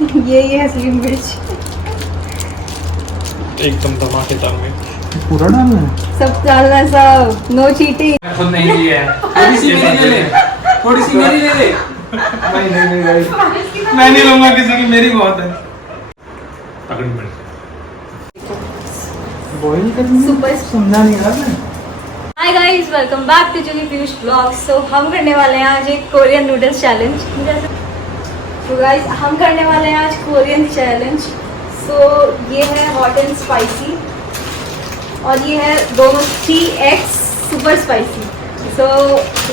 ये असली मिर्च एकदम धमाकेदार में पूरा डालना है। सब डालना है, सब नो चीटिंग। खुद नहीं लिया है। थोड़ी सी मेरी ले ले, थोड़ी सी मेरी ले ले। नहीं भाई, मैं नहीं लूंगा किसी की, मेरी बहुत है। तगड़ी मिर्च बॉईल करनी सुपर समझा नहीं रहा मैं। Hi guys, welcome back to Jugi Piyush blog. So हम करने वाले हैं आज एक कोरियन नूडल्स चैलेंज। तो गाइस हम करने वाले हैं आज कोरियन चैलेंज। सो ये है हॉट एंड स्पाइसी और ये है दोनों 3x सुपर स्पाइसी। सो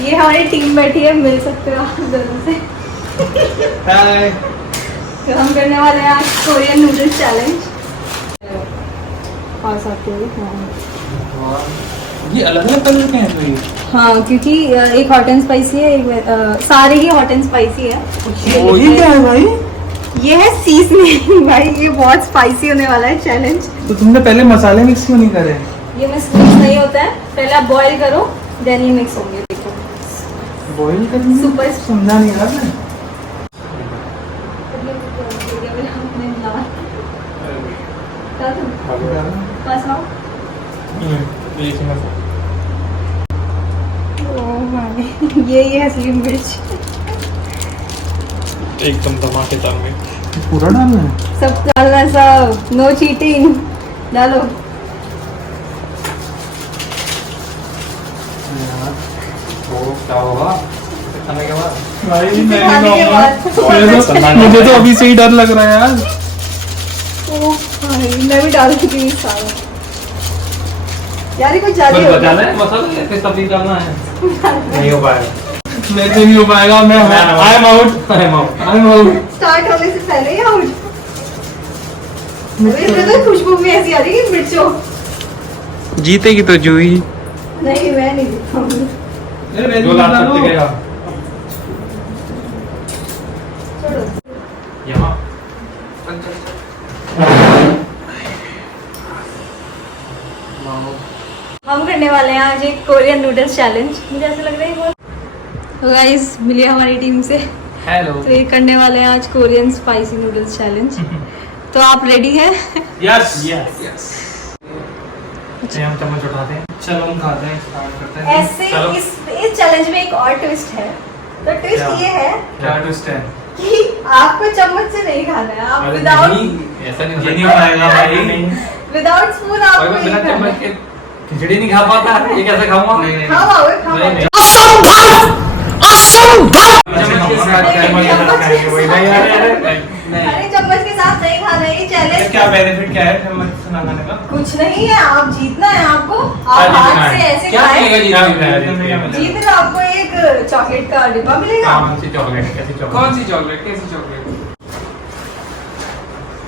ये हमारी टीम बैठी है, मिल सकते हो आप दोनों से। हाय। तो हम करने वाले हैं आज कोरियन नूडल्स चैलेंज। पास आते हैं। ये अलग अलग कलर के हैं तो ये। हाँ, क्योंकि एक हॉट एंड स्पाइसी है, एक सारे ही हॉट एंड स्पाइसी है। ये क्या है भाई? ये है सीजनिंग भाई, ये बहुत स्पाइसी होने वाला है चैलेंज। तो तुमने पहले मसाले मिक्स क्यों नहीं करे? ये मिक्स नहीं होता है, पहले आप बॉईल करो देन ये मिक्स होंगे। देखो बॉईल करनी सुपर समझा नहीं रहा मैं। ये असली मिर्च एकदम धमाकेदार में पूरा डालना है। सब डालना है, सब नो चीटिंग। डालो। क्या होगा खाने के बाद? खाने के बाद मुझे तो अभी से ही डर लग रहा है यार। ओ भाई, मैं भी डाल चुकी हूँ सारा। यार ये कुछ ज्यादा हो बचाना है मसाला, फिर सब्जी डालना है। नहीं हो पाएगा, मैं तो नहीं हो पाएगा। मैं I am out, I am out, I am out. Start होने से पहले ही आउट। मुझे तो खुशबू भी ऐसी आ रही है मिर्चों। जीतेगी तो जूही। नहीं, मैं नहीं जीतूंगी। जो लास्ट तक टिकेगा छोड़ो। यहाँ। हम करने वाले हैं आज एक कोरियन नूडल्स चैलेंज। मुझे ऐसा लग रहा है बहुत। तो गाइस मिली हमारी टीम से। हेलो। तो ये करने वाले हैं आज कोरियन स्पाइसी नूडल्स चैलेंज। तो आप रेडी हैं? Yes yes yes. हम चम्मच उठाते हैं, चलो हम खाते हैं, स्टार्ट करते हैं। ऐसे चलो। इस चैलेंज में एक और ट्विस्ट है। तो ट्विस्ट क्या? ये है क्या ट्विस्ट है? कि आपको चम्मच से नहीं खाना है। आप अरे विदाउट नहीं, ऐसा नहीं हो नहीं हो पाएगा भाई। विदाउट स्पून और आपको मैं ये बिना खाना चम्मच है। के खिचड़ी नहीं खा पाता, ये कैसे खाऊंगा? नहीं खाओ आओ, खाओ आओ। अरे चम्मच के साथ नहीं खाना है, ये चैलेंज। क्या बेनिफिट क्या है चम्मच से ना खाने का? कुछ नहीं है, आप जीतना है आपको। आप हाथ से ऐसे क्या खाएं। मिलेगा? जीत तो आपको एक चॉकलेट का डिब्बा मिलेगा। कौन सी चॉकलेट? कैसी चॉकलेट? कौन सी चॉकलेट? कैसी चॉकलेट?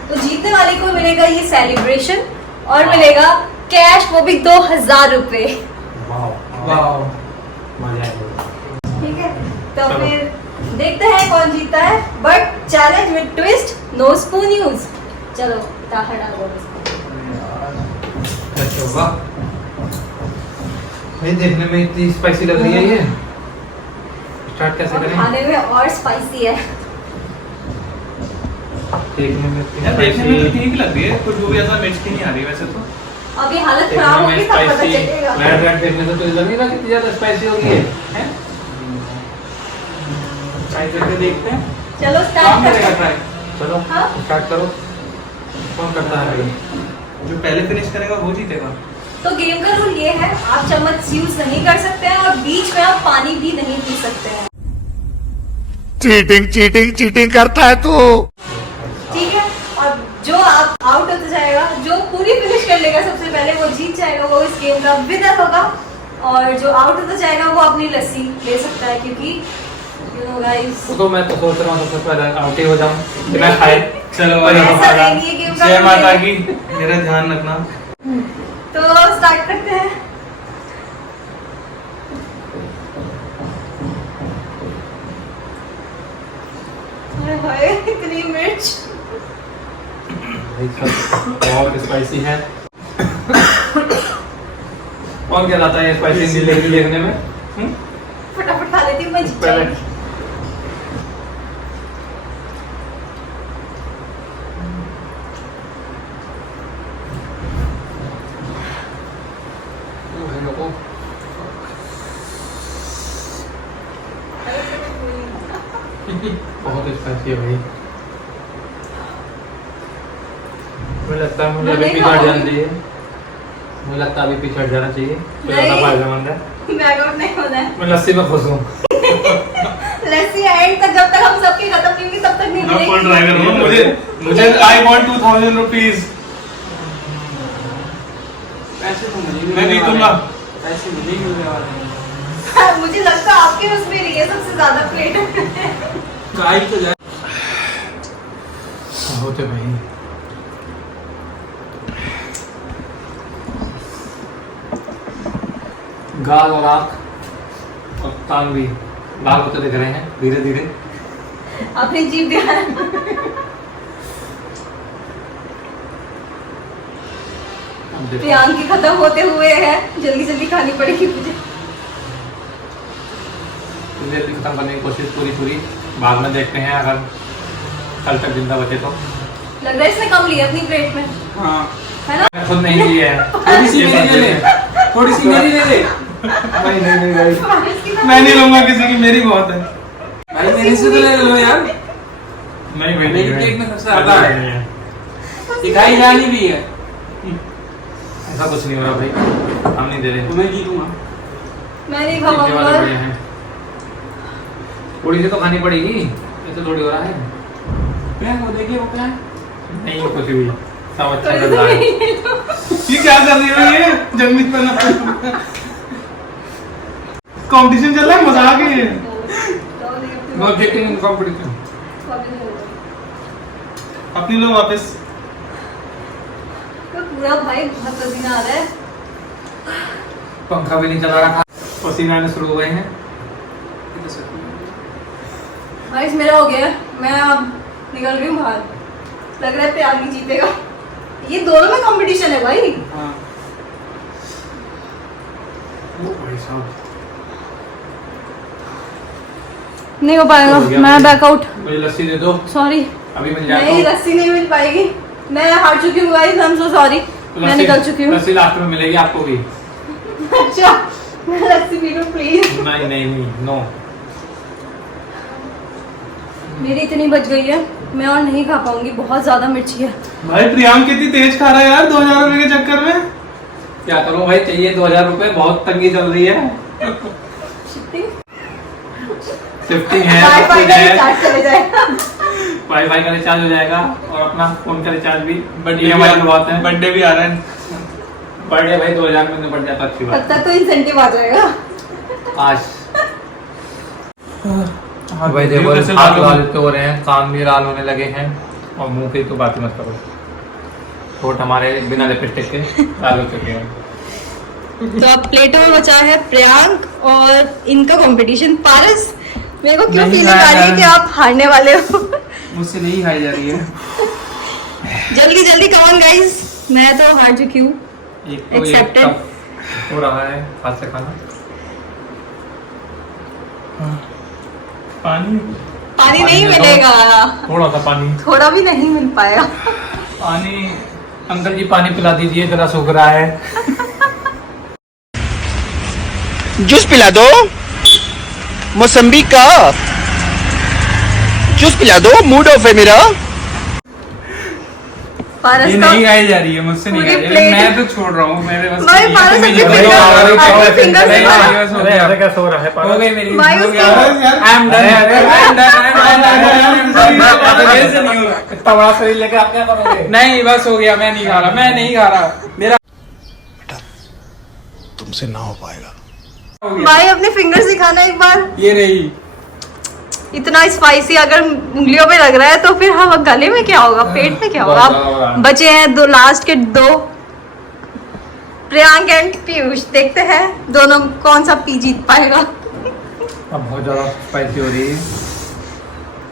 तो जीतने वाले को मिलेगा ये सेलिब्रेशन और मिलेगा कैश, वो भी 2000 रुपए। वाह, मजा आएगा। ठीक है, तो चलो। फिर देखते हैं कौन जीतता है। But challenge with twist, no spoon use. चलो ताहा डालो। कैसे होगा? भाई देखने में इतनी स्पाइसी लग रही है ये। स्टार्ट कैसे और करें? खाने में और स्पाइसी है। देखने में देखने में तो ठीक लग रही है, कुछ भी ऐसा मिर्च की नहीं आ रही वैसे तो। अभी हालत खराब होगी तब पता चलेगा। रेड देखने से तो लग नहीं रहा कितनी ज्यादा स्पाइसी होगी ये, हैं? ट्राई करके देखते हैं। चलो कौन स्टार्ट करेगा करते हैं। ट्राई? चलो हाँ? स्टार्ट करो। कौन करता है भाई? जो पहले फिनिश करेगा वो जीतेगा। तो गेम का रूल ये है, आप चम्मच यूज नहीं कर सकते हैं और बीच में आप पानी भी नहीं पी सकते हैं। चीटिंग करता है तू। ठीक है, और जो आप आउट होता जाएगा, जो पूरी फिनिश कर लेगा सबसे पहले, वो जीत जाएगा, वो इस गेम का विनर होगा। और जो आउट होता जाएगा वो अपनी लस्सी ले सकता है, क्योंकि यू नो गाइस, तो मैं तो सोच रहा हूँ सबसे पहले आउट ही हो जाऊँ बिना खाए। चलो ऐसा नहीं है गेम का जय रूल माता है। की, मेरा ध्यान रखना। तो स्टार्ट करते हैं। हाय इतनी मिर्च। बहुत स्पाइसी है। कौन क्या लाता है स्पाइसी देखने में? फटाफट खा लेती हूँ मैं, जीत पहले जाऊंगी। बहुत स्पाइसी है भाई। मुझे लगता है मुझे मैं अभी नहीं पिछड़ खाऊंगी। जाना चाहिए। मुझे लगता है अभी पिछड़ जाना चाहिए तो नहीं। ज्यादा फायदेमंद है। बैकआउट नहीं होना है। मैं लस्सी में खुश हूँ। लस्सी एंड तक जब तक हम सबकी खत्म नहीं होगी तब तक नहीं मैं फुल मिलेगी। ट्राई करूंगा। मुझे आई वांट 2000 रुपीस। पैसे तो मुझे मैं नहीं दूंगा। पैसे मुझे ही मिलने वाले हैं। मुझे लगता है आपके उसमें रही है सबसे ज्यादा प्लेट। गाय तो जाए होते भाई। गाल और आँख और कान भी लाल होते दिख रहे हैं धीरे धीरे। अपनी जीभ ध्यान। अब देखो। प्रियांक की खत्म होते हुए है, जल्दी जल्दी खानी पड़ेगी मुझे। जल्दी खत्म करने की कोशिश पूरी बाद में देखते हैं अगर कल तक जिंदा बचे तो। लग रहा है इसने कम लिया अपनी प्लेट में, हाँ है ना? मैं खुद नहीं लिया है। थोड़ी सी मेरी ले ले, थोड़ी सी मेरी ले ले। नहीं नहीं नहीं भाई, मैं नहीं लूंगा किसी की, मेरी बहुत है। भाई मेरे से तो ले लो यार। नहीं भाई, मेरी प्लेट में सबसे ज्यादा है। दिखाई जानी भी है। ऐसा कुछ नहीं हो रहा भाई, हम नहीं दे रहे। तुम्हें जीतूंगा। मैं नहीं जीतने वाले खाऊंगा। बड़े हैं। थोड़ी सी तो खानी पड़ेगी, ऐसे थोड़ी हो रहा है। क्या वो देखिए वो क्या है? नहीं वो कुछ भी सब अच्छा थोड़ी लग रहा है। सी ये क्या कर रही हो? ये जंगली पना कंपटीशन चल रहा है, मजाक है ये। Know getting in competition. अपनी लो वापस। तो पूरा भाई बहुत पसीना आ रहा है। पंखा भी नहीं चला रखा, पसीना आने शुरू हो गए हैं। भाई मेरा हो गया, मैं अब निकल रही हूँ बाहर। लग रहा है प्यार की जीतेगा। ये दोनों में कंपटीशन है भाई। हाँ। ओ भाई साहब, नहीं हो पाएगा, हो गया मैं भाई। बैकआउट। मुझे लस्सी दे दो, सॉरी, अभी मिल जाएगा। नहीं लस्सी नहीं मिल पाएगी। मैं हार चुकी हूँ guys, I am so sorry. मैं निकल चुकी हूँ। लस्सी लास्ट में मिलेगी आपको भी। अच्छा, मैं लस्सी पी लूँ प्लीज। नहीं नहीं नहीं नो। मेरी इतनी बच गई है, मैं और नहीं खा पाऊंगी, बहुत ज्यादा मिर्ची है। भाई प्रियांक कितनी तेज खा रहा है यार 2000 रुपए के चक्कर में। क्या करूं भाई, चाहिए 2000 रुपए, बहुत तंगी चल रही है। शिफ्टिंग है, सब वाईफाई कुछ का है। रिचार्ज चले जाएगा। वाईफाई का रिचार्ज हो जाएगा और अपना फोन का रिचार्ज भी। बर्थडे हमारी बात है। बर्थडे भी आ रहा है। बर्थडे भाई 2000 में निपट जाता, अच्छी तब बात तक तो इंसेंटिव आ जाएगा। आज भाई देखो हाथ लाल हो रहे हैं, कान भी लाल होने लगे हैं और मुंह की तो बात ही मत करो। होठ हमारे बिना लिपस्टिक के लाल हो चुके हैं। तो अब प्लेटों में बचा है प्रियांक और इनका कंपटीशन। पारस, मेरे को क्यों नहीं फीलिंग आ रही है कि आप हारने वाले हो? मुझसे नहीं खाई जा रही है। जल्दी जल्दी कम ऑन गाइस, मैं तो हार चुकी हूँ। एक तो ये Accepted. टफ हो रहा है हाथ से खाना। पानी पानी नहीं दे दो। मिलेगा, थोड़ा सा पानी। थोड़ा भी नहीं मिल पाएगा। पानी अंकल जी पानी पिला दीजिए, जरा सूख रहा है। जूस पिला दो, मौसम्बी का जूस पिला दो, मूड ऑफ है मेरा। पारस ये का नहीं खाई जा रही है, मुझसे नहीं पूरी खाई जा रही है। plate- मैं तो छोड़ रहा हूँ, मेरे बस भाई ये पारस तुम्हें अपनी जितना finger- खाओ, अपनी finger से नहीं, खा। नहीं, बस हो गया। अरे क्या सो रहा है? हो गई मेरी, भाई हो उसकी- गया। I am done, I am done, मेरे से नहीं होगा। इतना बड़ा शरीर लेके आप क्या करोगे? नहीं बस हो गया, मैं नहीं खा रहा, मैं नहीं खा रहा, मेरा तुमसे ना हो पाएगा। हो गया। भाई अपने फिंगर से खाना एक बार। ये रही। इतना स्पाइसी अगर उंगलियों पे लग रहा है तो फिर हम गले में क्या होगा, पेट में क्या होगा? बहुत ज्यादा हो रहा अब है। बचे हैं दो, लास्ट के दो, प्रियांक एंड पीयूष। देखते हैं दोनों कौन सा पी जीत पाएगा। अब बहुत ज्यादा स्पाइसी हो रही है।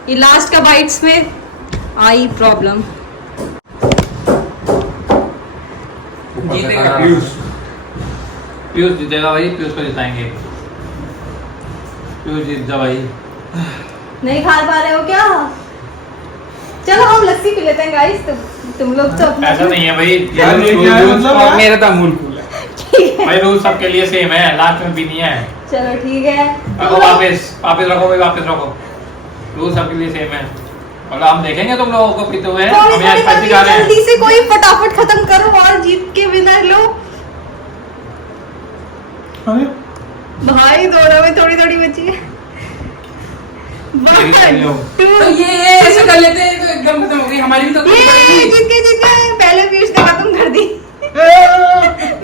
ये लास्ट का बाइट्स में आई प्रॉब्लम। जीतेगा पीयूष। पीयूष जीतेगा भाई, पीयूष को जिताएंगे। पीयूष जीत जा भाई। नहीं खा पा रहे हो क्या? चलो हम लस्सी पी लेते हैं गाइस। तुम लोग तो अपना ऐसा नहीं है भाई, यार, ये क्या है मतलब और यार? मेरा तो अमूल कूल है भाई, रूल सबके लिए सेम है, लास्ट में भी नहीं है। चलो ठीक है। रखो वापस, वापस रखो भाई, वापस रखो। रूल सबके लिए सेम है। और हम देखेंगे तुम लोगों को पीते हुए थोड़ी हमें आज थोड़ी स्पाइसी खा करके रहे हैं। जल्दी से कोई फटाफट खत्म करो और जीत के विनर लो। भाई दोनों में थोड़ी थोड़ी बची है। मेरी कर लो। 1 2 तो ये ऐसे कर लेते हैं तो एकदम खत्म हो गई हमारी भी तो ये पड़ेगी। जीत गए पहले पीयूष ने खत्म कर दी।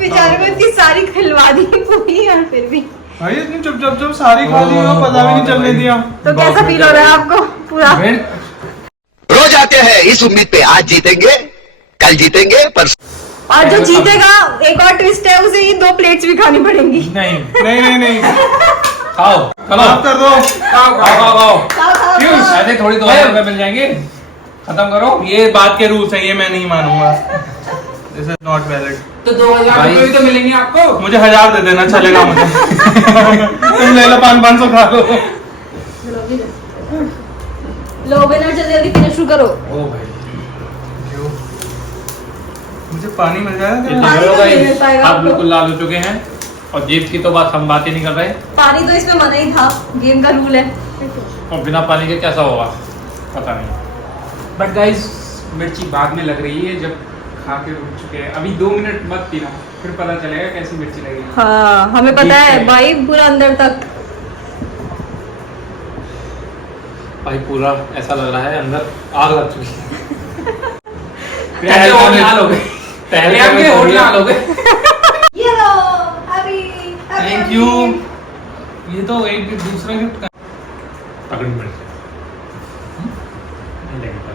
बेचारे को इतनी सारी खिलवा दी पूरी और फिर भी। भाई इतनी चुप सारी खा ली और पता भी नहीं चलने दिया। तो कैसा फील हो रहा है आपको पूरा? रोज आते हैं इस उम्मीद पे, आज जीतेंगे कल जीतेंगे पर और जो जीतेगा एक और ट्विस्ट है, उसे ही 2 प्लेट्स भी खानी पड़ेंगी। नहीं खाओ चलो माफ कर दो। खाओ। क्यों ऐसे थोड़ी 2000 रुपए मिल जाएंगे। खत्म करो। ये बात के रूल्स हैं, ये मैं नहीं मानूंगा। This is not valid. तो 2000 रुपए भी तो मिलेंगे आपको। मुझे 1000 दे देना चलेगा मुझे। तुम ले लो 500 खा लो। लो विनर जल्दी फिनिश करो। ओ भाई मुझे पानी मिल जाएगा ये क्या? तो हो नहीं मिल पाएगा आप आपको। बिल्कुल लाल हो चुके हैं और जीत की तो बात हम बात ही नहीं कर रहे। पानी तो इसमें मना ही था, गेम का रूल है। और बिना पानी के कैसा होगा पता नहीं। बट गाइस मिर्ची बाद में लग रही है जब खा के रुक चुके हैं। अभी 2 मिनट मत पीना, फिर पता चलेगा कैसी मिर्ची लगेगी। हाँ हमें पता है ठीक है। भाई पूरा अंदर तक। भाई पूरा ऐसा लग रहा है अंदर आग लग चुकी है। पहले और और लाल हो गए। पहले आगे और लाल हो गए। ये लो अभी थैंक यू। ये तो एक दूसरा गिफ्ट का। तगड़ी मिर्च नहीं लगेगा।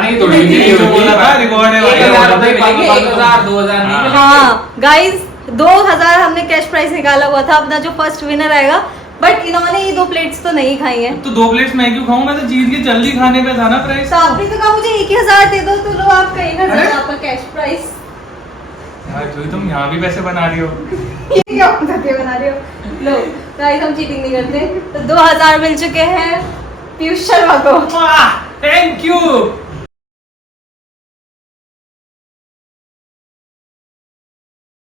नहीं तो रिकॉर्ड है भाई। 1000 रुपए मिलेंगे, 1000 2000 नहीं मिलेंगे। हाँ गाइस 2000 हमने कैश प्राइस निकाला हुआ था अपना जो फर्स्ट विनर आएगा, बट इन्होंने ये 2 प्लेट्स तो नहीं खाई हैं। तो 2 प्लेट्स मैं क्यों खाऊं? मैं तो जीत के जल्दी खाने पे था ना प्राइस। तो आपने तो कहा मुझे 1000 दे दो, तो लो आपका 1000 अरे? आपका कैश प्राइस। यार जो तुम यहाँ भी पैसे बना रही हो। ये क्या धक्के बना रहे हो? लो गाइस हम चीटिंग नहीं करते। तो 2000 मिल चुके हैं पीयूष शर्मा को। Thank you.